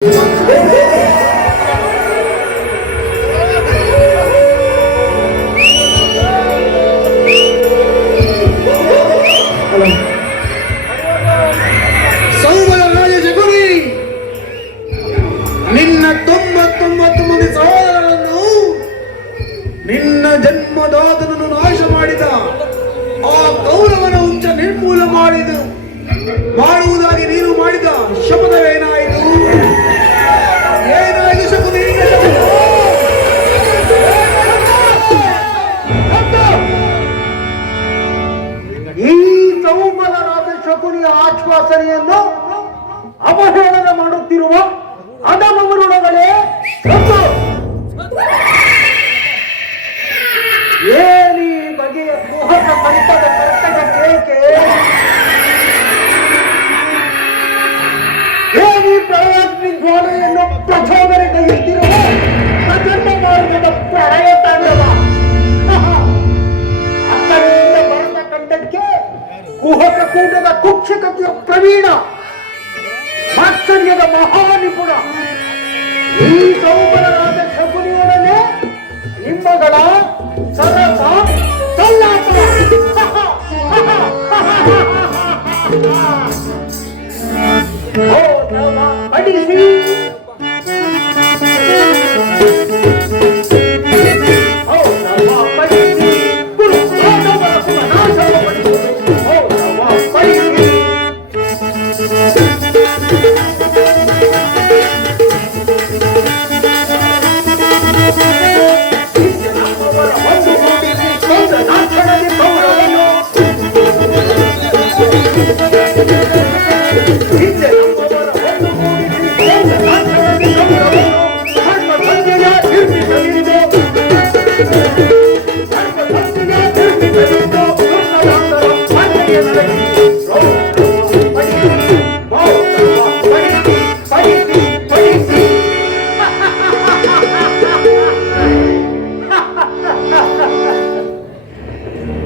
ನಿನ್ನ 99 ಮಂದಿ ಸಹೋದರರನ್ನು ನಿನ್ನ ಜನ್ಮದಾತನನ್ನು ನಾಶ ಮಾಡಿದ ಆ ಗೌರವನ ಉಚ್ಚ ನಿರ್ಮೂಲ ಮಾಡುವುದಾಗಿ ನೀನು ಮಾಡಿದ ಶಪಥವೇನಾಯಿತು? ಏನಾಯಿತು ಶಕುನಿ? ಈ ಸೌಮಲರಾದ ಶಕುನಿಯ ಆಶ್ವಾಸನೆಯನ್ನು ಅವಹೇಳನ ಮಾಡುತ್ತಿರುವ ಅಧಮವರುಣಗಳೇ, ಏನಿ ಬಗೆಯ ಕುಹಕ ಕಂಠದ ಕರ್ತಕ ಕೇಕೆ, ಏನಿ ಪ್ರಳಯಾಗ್ನಿ ಜ್ವಾಲೆಯನ್ನು ಪ್ರಚೋದನೆ ಕೈಯುತ್ತಿರುವ ಪ್ರಚಂಡ ಮಾರ್ಗದ ಪ್ರಳಯ ತಾಂಡವ. ಅಕ್ಕನಿಂದ ಬರೆದ ಕಂಠಕ್ಕೆ ಕುಹಕ ಕೂಟದ ಕುಕ್ಷಕತೆಯ ಪ್ರವೀಣ, ಮಾತ್ಸರ್ಯದ ಮಹಾನಿಪುಣ ಈ ಸೌಮಲರಾದ ಶಕುನಿಯೊಡನೆ ನಿಮ್ಮಗಳ ಸರಸ ಸಲ್ಲಾಪ. ಅಡಿಸಿ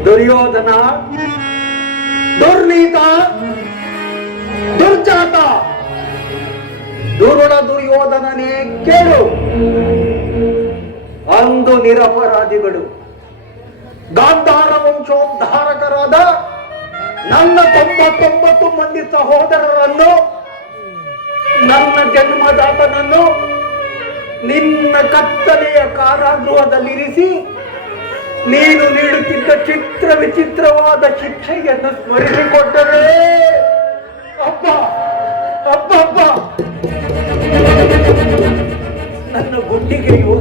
ದುರ್ಯೋಧನ, ದುರ್ನೀತ, ದುರ್ಜಾತ, ದುರುಳ ದುರ್ಯೋಧನನೇ ಕೇಳು. ಅಂದು ನಿರಪರಾಧಿಗಳು ಗಾಂಧಾರ ವಂಶೋದ್ಧಾರಕರಾದ ನನ್ನ 99 ಮಂದಿ ಸಹೋದರರನ್ನು, ನನ್ನ ಜನ್ಮದಾತನನ್ನು ನಿನ್ನ ಕತ್ತಲೆಯ ಕಾರಾಗೃಹದಲ್ಲಿರಿಸಿ ನೀನು ನೀಡುತ್ತಿದ್ದ ಚಿತ್ರ ವಿಚಿತ್ರವಾದ ಶಿಕ್ಷೆಯನ್ನು ಸ್ಮರಿಸಿಕೊಟ್ಟರೆ ಅಪ್ಪ ಅಪ್ಪ ಅಪ್ಪ, ನನ್ನ ಗುಂಡಿಗೆಯು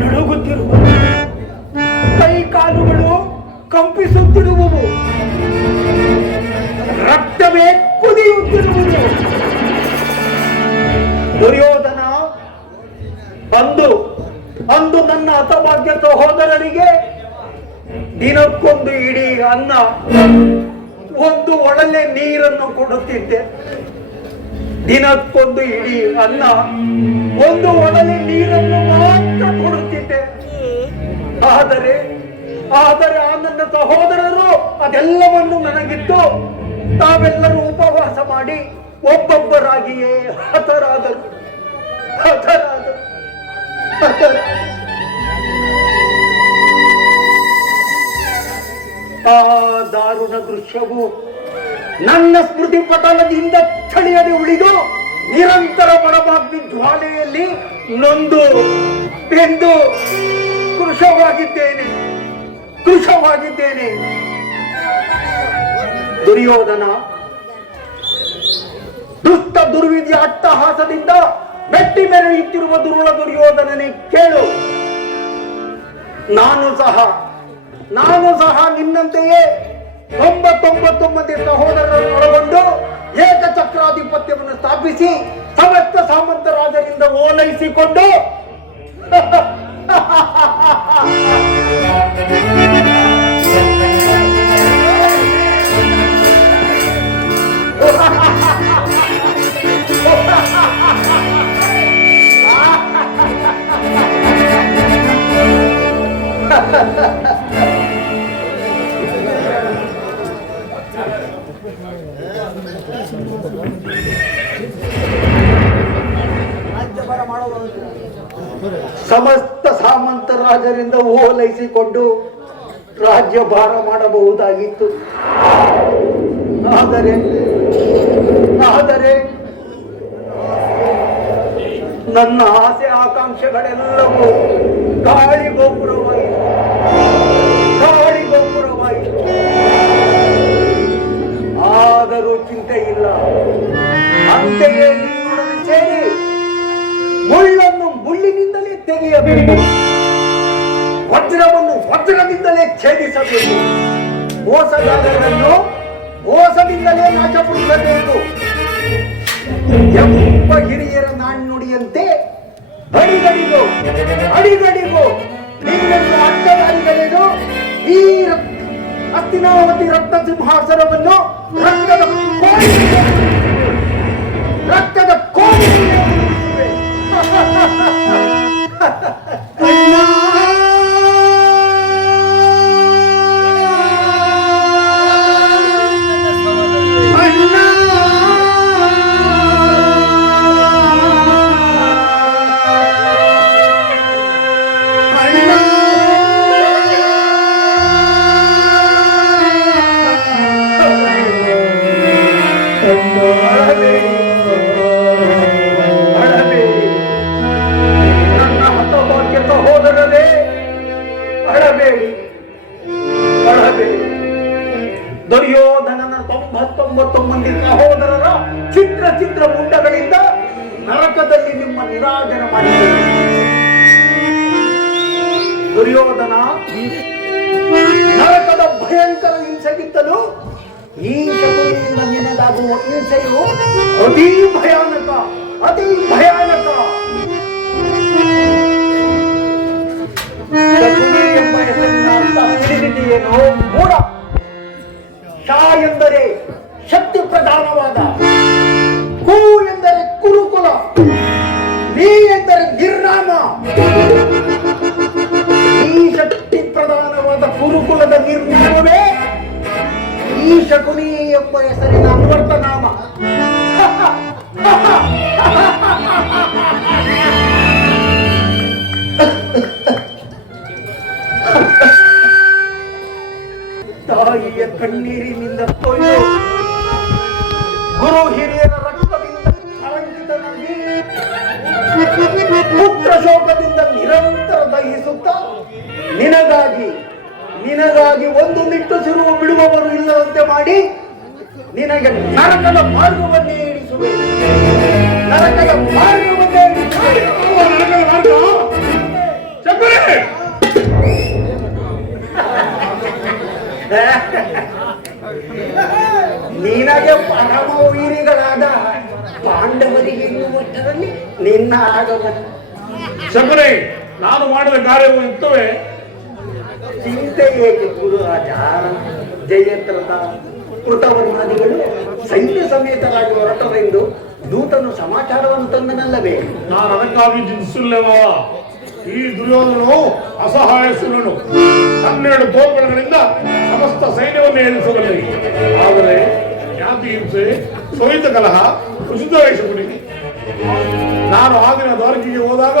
ನಡುಗುತ್ತಿರುವ, ಕೈ ಕಾಲುಗಳು ಕಂಪಿಸುತ್ತಿರುವುವು, ರಕ್ತವೇ ಕುದಿಯುತ್ತಿರುವುದು. ದುರ್ಯೋಧನ, ಅಂದು ನನ್ನ ಹತಭಾಗ್ಯ ಸಹೋದರರಿಗೆ ದಿನಕ್ಕೊಂದು ಇಡೀ ಅನ್ನ, ಒಂದು ಒಡಲೆ ನೀರನ್ನು ಕೊಡುತ್ತಿದ್ದೆ. ದಿನಕ್ಕೊಂದು ಇಡೀ ಅನ್ನ, ಒಂದು ಒಡಲೆ ನೀರನ್ನು ಮಾತ್ರ ಕೊಡುತ್ತಿದ್ದೆ. ಆದರೆ ಆ ನನ್ನ ಸಹೋದರರು ಅದೆಲ್ಲವನ್ನು ನನಗಿತ್ತು ತಾವೆಲ್ಲರೂ ಉಪವಾಸ ಮಾಡಿ ಒಬ್ಬೊಬ್ಬರಾಗಿಯೇ ಹತರಾದರು. ಆ ದಾರುಣ ದೃಶ್ಯವು ನನ್ನ ಸ್ಮೃತಿ ಪಟಲದಿಂದ ಚಳಿಯದೆ ಉಳಿದು ನಿರಂತರ ಪರಮಾಗ್ನಿ ಜ್ವಾಲೆಯಲ್ಲಿ ನೊಂದು ಬೆಂದು ಕೃಶವಾಗಿದ್ದೇನೆ. ದುರ್ಯೋಧನ, ದುಷ್ಟ ದುರ್ವಿಧಿಯ ಅಟ್ಟಹಾಸದಿಂದ ಮೆಟ್ಟಿ ಮೆರೆಯುತ್ತಿರುವ ದುರುಳ ದುರ್ಯೋಧನನೇ ಕೇಳು. ನಾನು ಸಹ ನಿನ್ನಂತೆಯೇ 99 ಮಂದಿ ಸಹೋದರರನ್ನು ಒಳಗೊಂಡು ಏಕಚಕ್ರಾಧಿಪತ್ಯವನ್ನು ಸ್ಥಾಪಿಸಿ ಸಮಸ್ತ ಸಾಮಂತ ರಾಜರಿಂದ ಓಲೈಸಿಕೊಂಡು ಸಮಸ್ತ ಸಾಮಂತ ರಾಜರಿಂದ ಓಲೈಸಿಕೊಂಡು ರಾಜ್ಯಭಾರ ಮಾಡಬಹುದಾಗಿತ್ತು. ಆದರೆ ನನ್ನ ಆಸೆ ಆಕಾಂಕ್ಷೆಗಳೆಲ್ಲವೂ ಗಾಳಿ ಗೋಪುರವಾಯಿತು. ಆದರೂ ಚಿಂತೆ ಇಲ್ಲ. ಅಂತೆಯೇ ನೀನೊಡನೆ ಸೇರಿ ಮುಳ್ಳನ್ನು ಮುಳ್ಳಿನಿಂದಲೇ ತೆಗೆಯಬೇಕು, ವಜ್ರವನ್ನು ವಜ್ರದಿಂದಲೇ ಛೇದಿಸಬೇಕು, ಮೋಸಗಾರರನ್ನು ಮೋಸದಿಂದಲೇ ನಾಶಪಡಿಸಬೇಕು ಎಂಬ ಹಿರಿಯರ ನಾಣ್ಣುಡಿಯಂತೆ ಅಡಿಗಡಿಗೂ ನೀವೆಲ್ಲ ಅಡ್ಡದಾರಿಗಳೆದು ಈ ಹಸ್ತಿನಾವತಿ ರಕ್ತ ಸಿಂಹಾಸನವನ್ನು ರಕ್ತದ ಕೋಣೆಗೆ ದುರ್ಯೋಧನನ 99 ಮಂದಿ ಸಹೋದರರ ಚಿತ್ರ ಮುಂಡಗಳಿಂದ ನರಕದಲ್ಲಿ ನಿಮ್ಮ ನಿರಾಜನ ಮಾಡಿದ್ದೇವೆ. ದುರ್ಯೋಧನ ನರಕದ ಭಯಂಕರ ಹಿಂಸೆಗಿತ್ತಲೂ ಈ ಶಕುನಿಯಿಂದ ನಿನಗಾಗುವ ಹಿಂಸೆಯು ಅತಿ ಭಯಾನಕ. ಶಕುನಿ ಎಂಬ ಹೆಸರಿನ ಅರ್ಥ ತಿಳಿದಿದೆಯೇನೋ ಮೂಢ. ಶಾ ಎಂದರೆ ಶಕ್ತಿ ಪ್ರಧಾನವಾದ, ಕು ಎಂದರೆ ಕುರುಕುಲ, ನೀ ಎಂದರೆ ನಿರ್ನಾಮ. ಈ ಶಕ್ತಿ ಪ್ರಧಾನವಾದ ಕುರುಕುಲದ ನಿರ್ನಾಮವೇ ಈ ಶಕುನಿ ಎಂಬ ಹೆಸರಿನ ಅನ್ವರ್ಥನಾಮ. ತಾಯಿಯ ಕಣ್ಣೀರಿನಿಂದ ತೊಯ್ದು ಗುರು ಹಿರಿಯರ ರಕ್ತದಿಂದ ಕಳಂಕಿತನಾಗಿ ಪುತ್ರ ಶೋಕದಿಂದ ನಿರಂತರ ದಹಿಸುತ್ತಾ ನಿನಗಾಗಿ ಒಂದು ನಿಟ್ಟುಸಿರು ಬಿಡುವವರು ಇಲ್ಲದಂತೆ ಮಾಡಿ ನಿನಗೆ ನರಕದ ಮಾರ್ಗವನ್ನೇ ಇಳಿಸುವೆ. ನಿನಗೆ ಪರಮ ವೀರಿಗಳಾದ ಪಾಂಡವರಿಗೆ ಎನ್ನುವಷ್ಟರಲ್ಲಿ ನಿನ್ನ ಆಗಮ. ಶಬರಿ, ನಾನು ಮಾಡಿದ ಕಾರ್ಯವು ಇತ್ತವೆ. ಚಿಂತೆ ಏಕೆ ಗುರುರಾಜ? ಜಯತ್ರತ ಕೃತವರ್ಮಾದಿಗಳು ಸೈನ್ಯ ಸಮೇತರಾಗಿ ಹೊರಟರೆಂದು ದೂತನು ಸಮಾಚಾರವನ್ನು ತಂದನಲ್ಲವೇ? ನಾನು ಅದಕ್ಕಾಗಿ ಚಿಂತಿಸಲಿಲ್ಲವ. ಈ ದುರ್ಯೋಧನನು ಅಸಹಾಯಸುರನು 12 ತೋರ್ಪಣಗಳಿಂದ ಸಮಸ್ತ ಸೈನ್ಯವನ್ನು ಎದುರಿಸಬಲ್ಲೆ. ಆದರೆ ಖ್ಯಾತಿ ಹಿಂಸೆ, ಸೋಯಿತ ಕಲಹ, ಕುಸಿತ ವೇಷಪುಡಿ. ನಾನು ಆಗಿನ ದ್ವಾರಕಿಗೆ ಹೋದಾಗ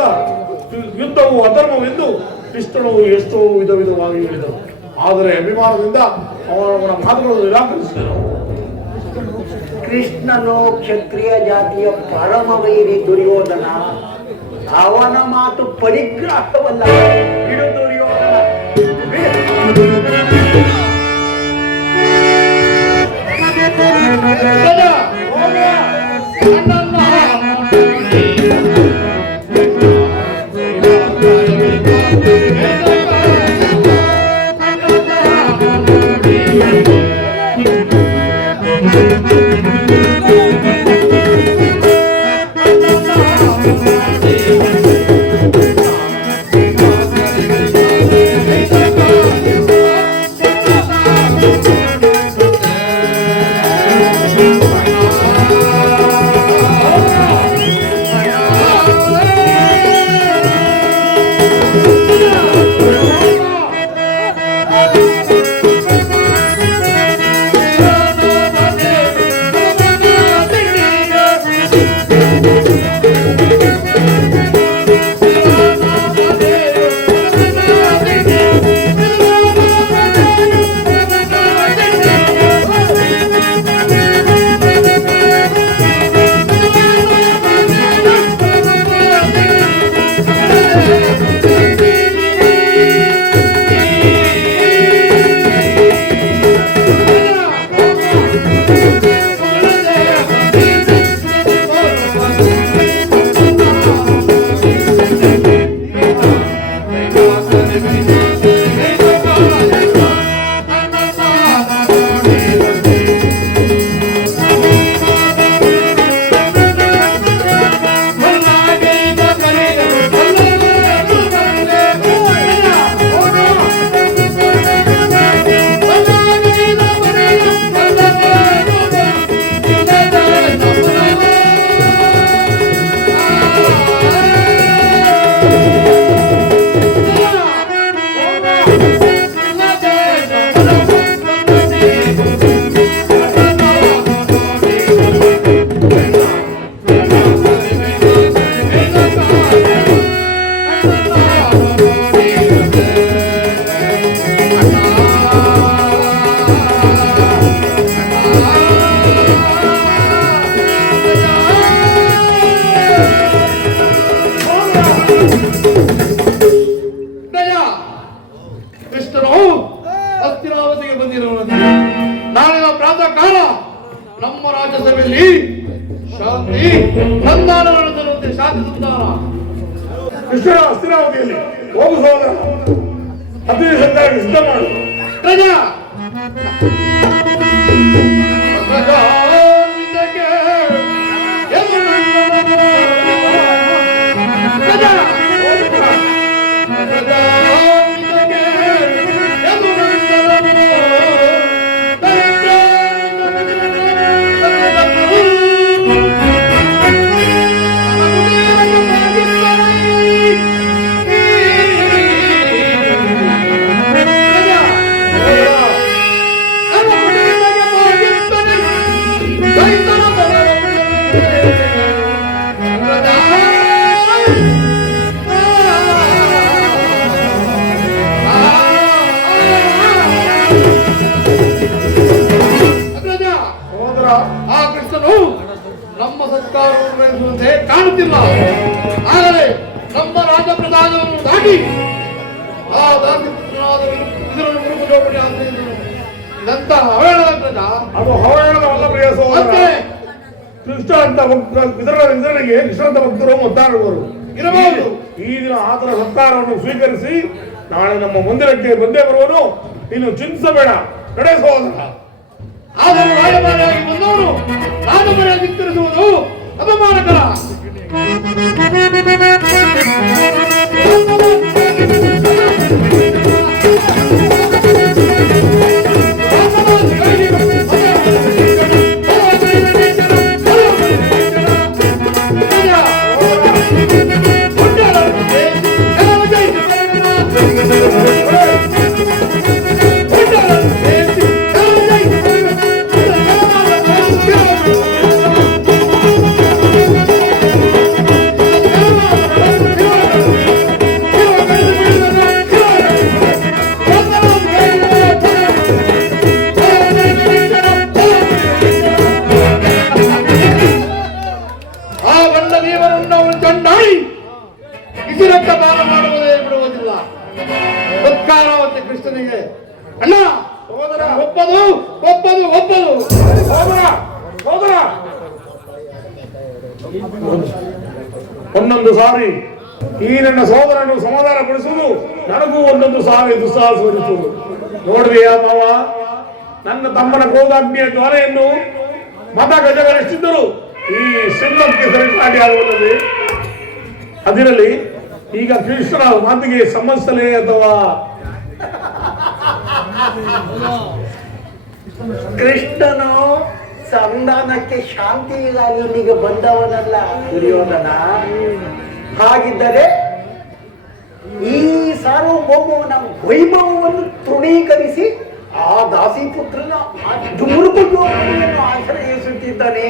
ಯುದ್ಧವು ಅಧರ್ಮವೆಂದು ಕೃಷ್ಣನು ಎಷ್ಟೋ ವಿಧವಾಗಿ ಹೇಳಿದರು. ಆದರೆ ಅಭಿಮಾನದಿಂದ ಅವನ ಮಾತುಗಳು ನಿರಾಕರಿಸಿದರು. ಕೃಷ್ಣನು ಕ್ಷತ್ರಿಯ ಜಾತಿಯ ಪರಮವೈರಿ ದುರ್ಯೋಧನ. ಅವನ ಮಾತು ಪರಿಗ್ರಹವಲ್ಲ. ಬಿಡು ದುರ್ಯೋಧನ, ಈ ಸಂಧಾನ ನಡೆಸಲು ಶಾಂತಿ ಸಂಧಾನ ಕೃಷ್ಣನ ಹಸ್ತಿನಾವತಿಯಲ್ಲಿ ಹೋಗು ಸಹೋದರ. ಅತಿ ಸಂಧಾನಕ್ಕೆ ಸಿದ್ಧ ಮಾಡು. ಪ್ರಜಾ ನಮ್ಮ ಸರ್ಕಾರವನ್ನು ನಡೆಸುವಂತೆ ಕಾಣುತ್ತಿಲ್ಲ. ಆದರೆ ನಮ್ಮ ರಾಜಪ್ರಧಾನವನ್ನು ದಾಟಿ ಆ ದಾಂತ್ರಿಕನಾದ ಇದನ್ನು ಮುರುಕುಜೋಪಡಿ ಆಗ್ತಿದ್ದರು. ಇದಂತ ಅವಹೇಳನ ಪ್ರಜಾ. ಅದು ಅವಹೇಳನವಲ್ಲ ಪ್ರಿಯ ಸಹೋದರ. ಕೃಷ್ಣ ಅಂತ ವಿತರಣೆಗೆ ಕೃಷ್ಣಂತ ಭಕ್ತರು ಒದ್ದಾಡುವರು ಇರಬಹುದು. ಈ ದಿನ ಆತನ ಸತ್ಕಾರವನ್ನು ಸ್ವೀಕರಿಸಿ ನಾಳೆ ನಮ್ಮ ಮಂದಿರಕ್ಕೆ ಬಂದೇ ಬರುವನು. ನೀನು ಚಿಂತಿಸಬೇಡ. ನಡೆ ಸಹೋದರ. ಆದರೆ ರಾಜಮನೆಯಾಗಿ ಬಂದವರು ರಾಜಮನೆಯಾಗಿ ಧಿಕ್ಕರಿಸುವುದು ಅಪಮಾನಕರ. ಕೃಷ್ಣನಿಗೆ ಅಣ್ಣ ಸಹೋದರ ಒಪ್ಪದು ಒಪ್ಪದು ಒಪ್ಪದು ಸಹೋದರ ಸಹೋದರ ಒಂದೊಂದು ಸಾರಿ ಈ ನನ್ನ ಸಹೋದರನ್ನು ಸಮಾಧಾನ ಪಡಿಸುವುದು ನನಗೂ ಒಂದೊಂದು ಸಾರಿ ದುಸ್ಸಾಹಸವೆನಿಸುವುದು. ನೋಡುವೆಯಾ ಮಾವ, ನನ್ನ ತಮ್ಮನ ಕ್ರೋಧಾಗ್ನಿಯ ಜ್ವಾಲೆಯನ್ನು ಮತ ಗಜಗರಿಸಿದ್ದರು ಈ ಸಿಂಹಕ್ಕೆ ಸರಿಸಾಟಿ ಆಗುವುದೇ. ಅದಿರಲಿ, ಈಗ ಕೃಷ್ಣನ ಮಾತಿಗೆ ಸಂಬಂಧಿಸಲೇ ಅಥವಾ ಕೃಷ್ಣನು ಸಂಧಾನಕ್ಕೆ ಶಾಂತಿಗಾಗಿ ಇಲ್ಲಿಗೆ ಬಂದವನಲ್ಲ ದುರ್ಯೋಧನ. ಹಾಗಿದ್ದರೆ ಈ ಸಾರ್ವಭೌಮವನ ವೈಭವವನ್ನು ತೃಣೀಕರಿಸಿ ಆ ದಾಸಿಪುತ್ರನ ದುರ್ಗುಜೋಪನೆಯನ್ನು ಆಶ್ರಯಿಸುತ್ತಿದ್ದಾನೆ.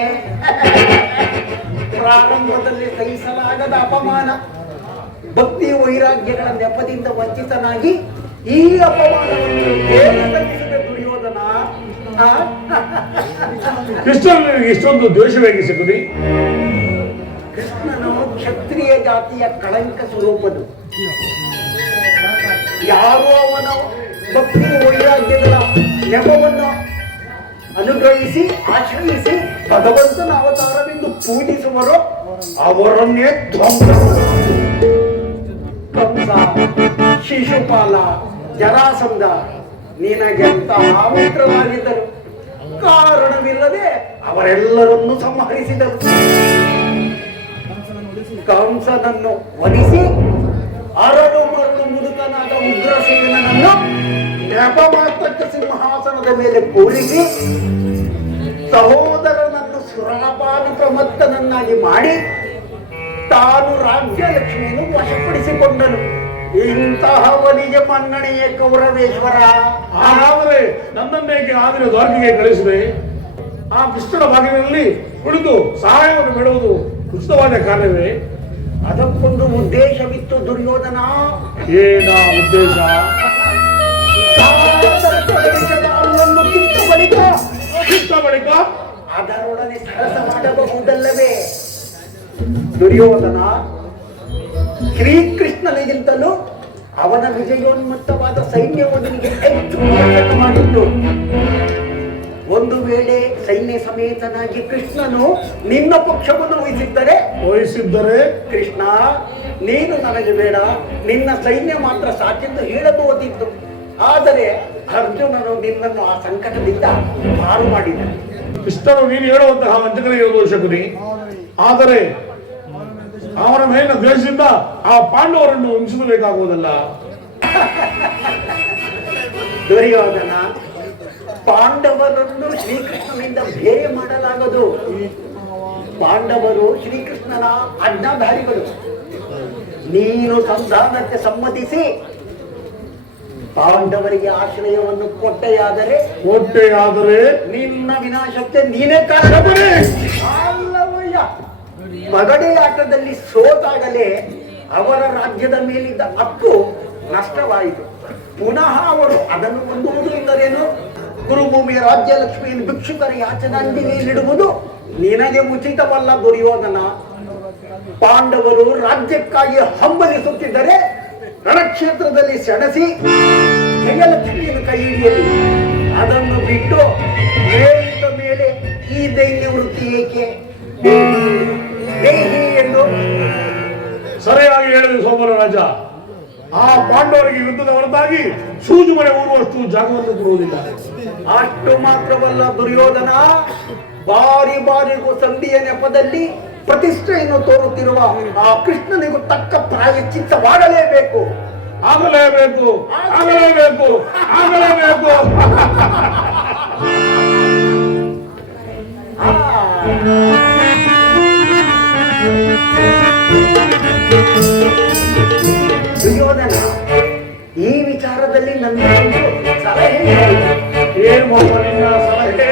ಪ್ರಾರಂಭದಲ್ಲಿ ಸಹಿಸಲಾಗದ ಅಪಮಾನ, ಭಕ್ತಿ ವೈರಾಗ್ಯಗಳ ನೆಪದಿಂದ ವಂಚಿತನಾಗಿ ಈ ಅಪಮಾನವನ್ನು ಹೇಗೆ ಸಲ್ಲಿಸಿದ ದುರ್ಯೋಧನ? ಕೃಷ್ಣನಿಗೆ ಇಷ್ಟೊಂದು ದ್ವೇಷವಾಗಿ ಸಿಗುದಿ? ಕೃಷ್ಣನು ಕ್ಷತ್ರಿಯ ಜಾತಿಯ ಕಳಂಕ ಸ್ವರೂಪದು. ಯಾರು ಅವನ ಭಕ್ತಿ ವೈರಾಗ್ಯಗಳ ನೆಪವನ್ನು ಅನುಗ್ರಹಿಸಿ ಆಶ್ರಯಿಸಿ ಭಗವಂತನ ಅವತಾರವೆಂದು ಪೂಜಿಸುವರೋ ಅವರನ್ನೇ ಧ್ವಂಸ. ಕಂಸ, ಶಿಶುಪಾಲ, ಜರಾಸಂಧ ನಿನಗೆಂತ ಮಿತ್ರರಾಗಿದ್ದರು. ಕಾರಣವಿಲ್ಲದೆ ಅವರೆಲ್ಲರನ್ನೂ ಸಂಹರಿಸಿದರು. ಕಂಸನನ್ನು ವಧಿಸಿ ಅರಳು ಮರಳು ಮುದುಕನಾದ ಉಗ್ರಸೇನನನ್ನು ನೆಪಮಾತ್ರಕ್ಕೆ ಸಿಂಹಾಸನದ ಮೇಲೆ ಕೂರಿಸಿ ಸಹೋದರನನ್ನು ಸುರಾಪಾನ ಪ್ರಮತ್ತನನ್ನಾಗಿ ಮಾಡಿ ತಾನು ರಾಜ್ಯಲಕ್ಷ್ಮಿಯನ್ನು ವಶಪಡಿಸಿಕೊಂಡನು. ಇಂತಹವನಿಗೆ ಮನ್ನಣೆಯೇ ಕೌರವೇಶ್ವರ. ಆದರೆ ನನ್ನನ್ನೇಕೆ ಆದರೆ ದ್ವಾರಕೆಗೆ ಕಳಿಸಿದೆ? ಆ ಕೃಷ್ಣನ ಭಾಗದಲ್ಲಿ ಕುಳಿತು ಸಹಾಯವನ್ನು ಬಿಡುವುದು ಉಚಿತವಾದ ಕಾರ್ಯವೇ? ಅದಕ್ಕೊಂದು ಉದ್ದೇಶವಿತ್ತು ದುರ್ಯೋಧನ. ಏನ ಉದ್ದೇಶ? ಕಿತ್ತ ಬಳಿಕ ಅದರೊಡನೆ ಸರಸ ಮಾಡಬಹುದಲ್ಲವೇ? ದುರ್ಯೋಧನ ಶ್ರೀಕೃಷ್ಣನಿಗಿಂತಲೂ ಅವನ ವಿಜಯೋನ್ಮತ್ತವಾದ ಸೈನ್ಯವನ್ನು ಹೆಚ್ಚು ಮಾಡಿದ್ದು. ಒಂದು ವೇಳೆ ಸೈನ್ಯ ಸಮೇತನಾಗಿ ಕೃಷ್ಣನು ನಿನ್ನ ಪಕ್ಷವನ್ನು ವಹಿಸಿದ್ದರೆ ಕೃಷ್ಣ ನೀನು ನನಗೆ ಬೇಡ, ನಿನ್ನ ಸೈನ್ಯ ಮಾತ್ರ ಸಾಕೆಂದು ಹೇಳಬಹುದಿತ್ತು. ಆದರೆ ಅರ್ಜುನನು ನಿನ್ನನ್ನು ಆ ಸಂಕಟದಿಂದ ಪಾರು ಮಾಡಿದನು. ಕೃಷ್ಣನು ನೀನು ಹೇಳುವಂತಹ ವಂಚಕನೇ ಇರಬಹುದು ಶಕುನಿ. ಆದರೆ ಅವನ ಮೇಲಿನ ದ್ವೇಷದಿಂದ ಆ ಪಾಂಡವರನ್ನು ಹಿಂಸಿಸಬೇಕಾಗುವುದಲ್ಲ. ದುರ್ಯೋಧನ, ಪಾಂಡವರನ್ನು ಶ್ರೀಕೃಷ್ಣನಿಂದ ಬೇರೆ ಮಾಡಲಾಗದು. ಪಾಂಡವರು ಶ್ರೀಕೃಷ್ಣನ ಆಜ್ಞಾಧಾರಿಗಳು. ನೀನು ಸಂಧಾನಕ್ಕೆ ಸಮ್ಮತಿಸಿ ಪಾಂಡವರಿಗೆ ಆಶ್ರಯವನ್ನು ಕೊಟ್ಟೆಯಾದರೆ ನಿನ್ನ ವಿನಾಶಕ್ಕೆ ನೀನೇ ಕಾರಣ. ಅಲ್ಲವಯ್ಯ, ಪಗಡೆಯಾಟದಲ್ಲಿ ಸೋತಾಗಲೇ ಅವರ ರಾಜ್ಯದ ಮೇಲಿದ್ದ ಹಕ್ಕು ನಷ್ಟವಾಯಿತು. ಪುನಃ ಅವರು ಅದನ್ನು ಹೊಂದುವುದು ಎಂದರೇನು? ಕುರುಭೂಮಿಯ ರಾಜ್ಯಲಕ್ಷ್ಮಿಯನ್ನು ಭಿಕ್ಷುಕರ ಯಾಚನಾಂಜಲಿಯಲ್ಲಿಡುವುದು ನಿನಗೆ ಉಚಿತವಲ್ಲ ದುರ್ಯೋಧನ. ಪಾಂಡವರು ರಾಜ್ಯಕ್ಕಾಗಿ ಹಂಬಲಿಸುತ್ತಿದ್ದರೆ ರಣಕ್ಷೇತ್ರದಲ್ಲಿ ಸೆಣಸಿ ಜಯಲಕ್ಷ್ಮಿಯನ್ನು ಕೈ ಹಿಡಿಯಲಿ. ಅದನ್ನು ಬಿಟ್ಟು ಮೇಲಿದ್ದ ಮೇಲೆ ಈ ದೈನ್ಯ ವೃತ್ತಿ ಏಕೆ? ದೇಹಿ ಎಂದು ಸರಿಯಾಗಿ ಹೇಳಿದ ಸೋಮರ ರಾಜ. ಆ ಪಾಂಡವರಿಗೆ ಯುದ್ಧದ ಹೊರತಾಗಿ ಸೂಜು ಮನೆ ಊರುವಷ್ಟು ಜಾಗವನ್ನು ಕೊಡುವುದಿಲ್ಲ. ಅಷ್ಟು ಮಾತ್ರವಲ್ಲ ದುರ್ಯೋಧನ, ಬಾರಿ ಬಾರಿಗೂ ಸಂಧಿಯ ನೆಪದಲ್ಲಿ ಪ್ರತಿಷ್ಠೆಯನ್ನು ತೋರುತ್ತಿರುವ ಆ ಕೃಷ್ಣನಿಗೂ ತಕ್ಕ ಪ್ರಾಯಶ್ಚಿತ್ತವಾಗಲೇಬೇಕು. ಆಗಲೇಬೇಕು. ದುರ್ಯೋಧನ, ಈ ವಿಚಾರದಲ್ಲಿ ನನ್ನ ಒಂದು ಸಲಹೆ ಏನು ನಿನ್ನ ಸಲಹೆ?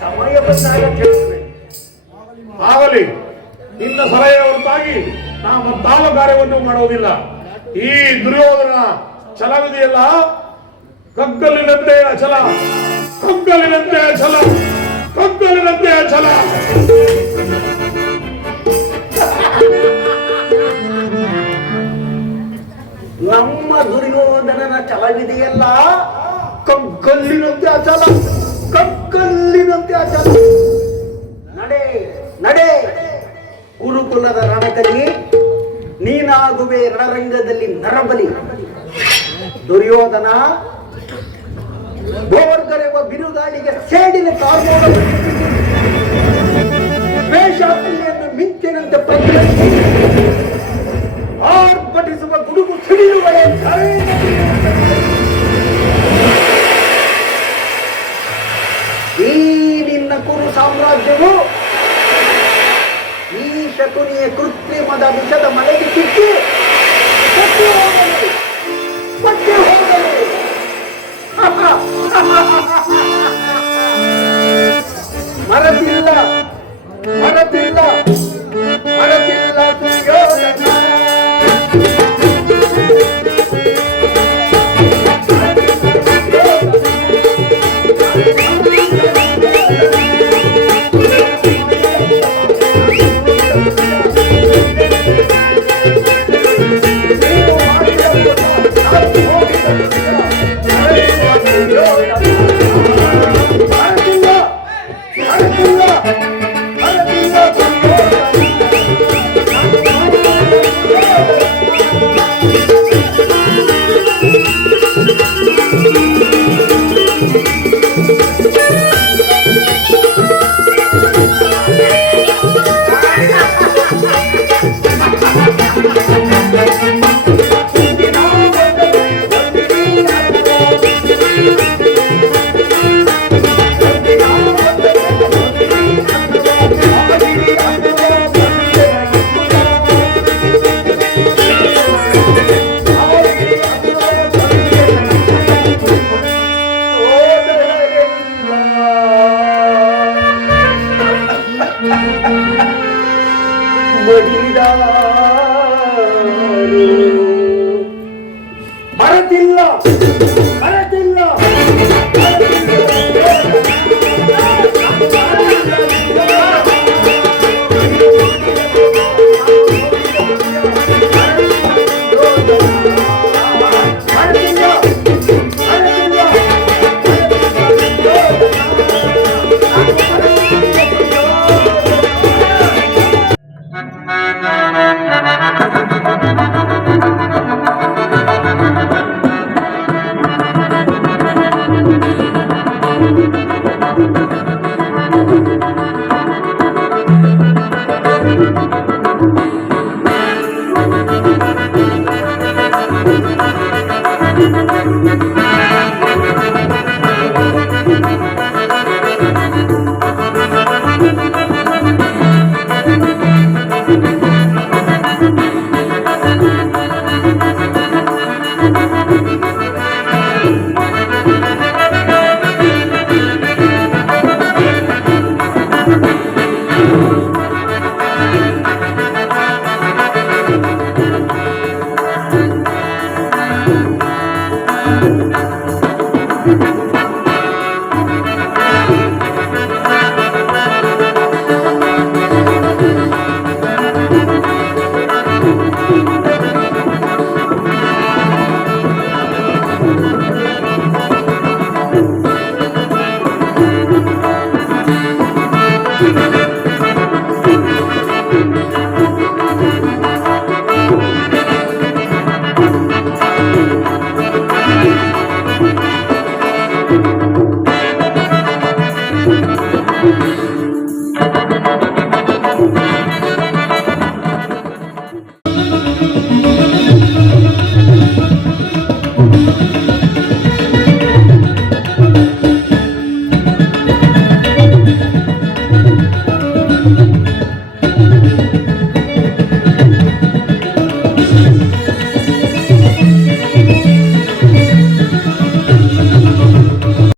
ಸಮಯ ಬಂದಾಗ ಕೇಳುತ್ತೇನೆ. ಆಗಲಿ, ನಿನ್ನ ಸಲಹೆಯ ಹೊರತಾಗಿ ನಾವು ಮತ್ತಾವ ಕಾರ್ಯವನ್ನು ಮಾಡುವುದಿಲ್ಲ. ಈ ದುರ್ಯೋಧನ ಛಲವಿದೆಯಲ್ಲ, ಕಗ್ಗಲ್ಲಿನಂತೆ ಅಚಲ, ಕಗ್ಗಲ್ಲಿನಂತೆ ಅಚಲ. ನಮ್ಮ ದುರ್ಯೋಧನನ ಛಲವಿದೆಯಲ್ಲ, ಕಗ್ಗಲ್ಲಿನಂತೆ ಅಚಲ. ನಡೆ ನಡೆ, ಗುರುಕುಲದ ರಣಕಲಿ, ನೀನಾಗುವೆ ರಣರಂಗದಲ್ಲಿ ನರಬಲಿ. ದುರ್ಯೋಧನ, ಗೋವರ್ಧನೆವ ಬಿರುಗಾಳಿಗೆ ಸೇಡಿನ ಕಾರ್ಮೋಡ ವೇಷಾತಿಯನ್ನು ಮಿಂಚಿನಂತೆ ಪ್ರತಿನಿಧಿ ಆರ್ಭಟಿಸುವ ಗುಡುಗು ಸಿಡಿಯುವ ಈ ನಿನ್ನ ಕುರು ಸಾಮ್ರಾಜ್ಯವು ಈ ಶಕುನಿಯ ಕೃತ್ರಿಮದ ವಿಷದ ಮಳೆಗೆ ಸಿಕ್ಕಿ ಮರತಿಲ್ಲ ದುರ್ಯೋಧನ. ಮರತಿಲ್ಲ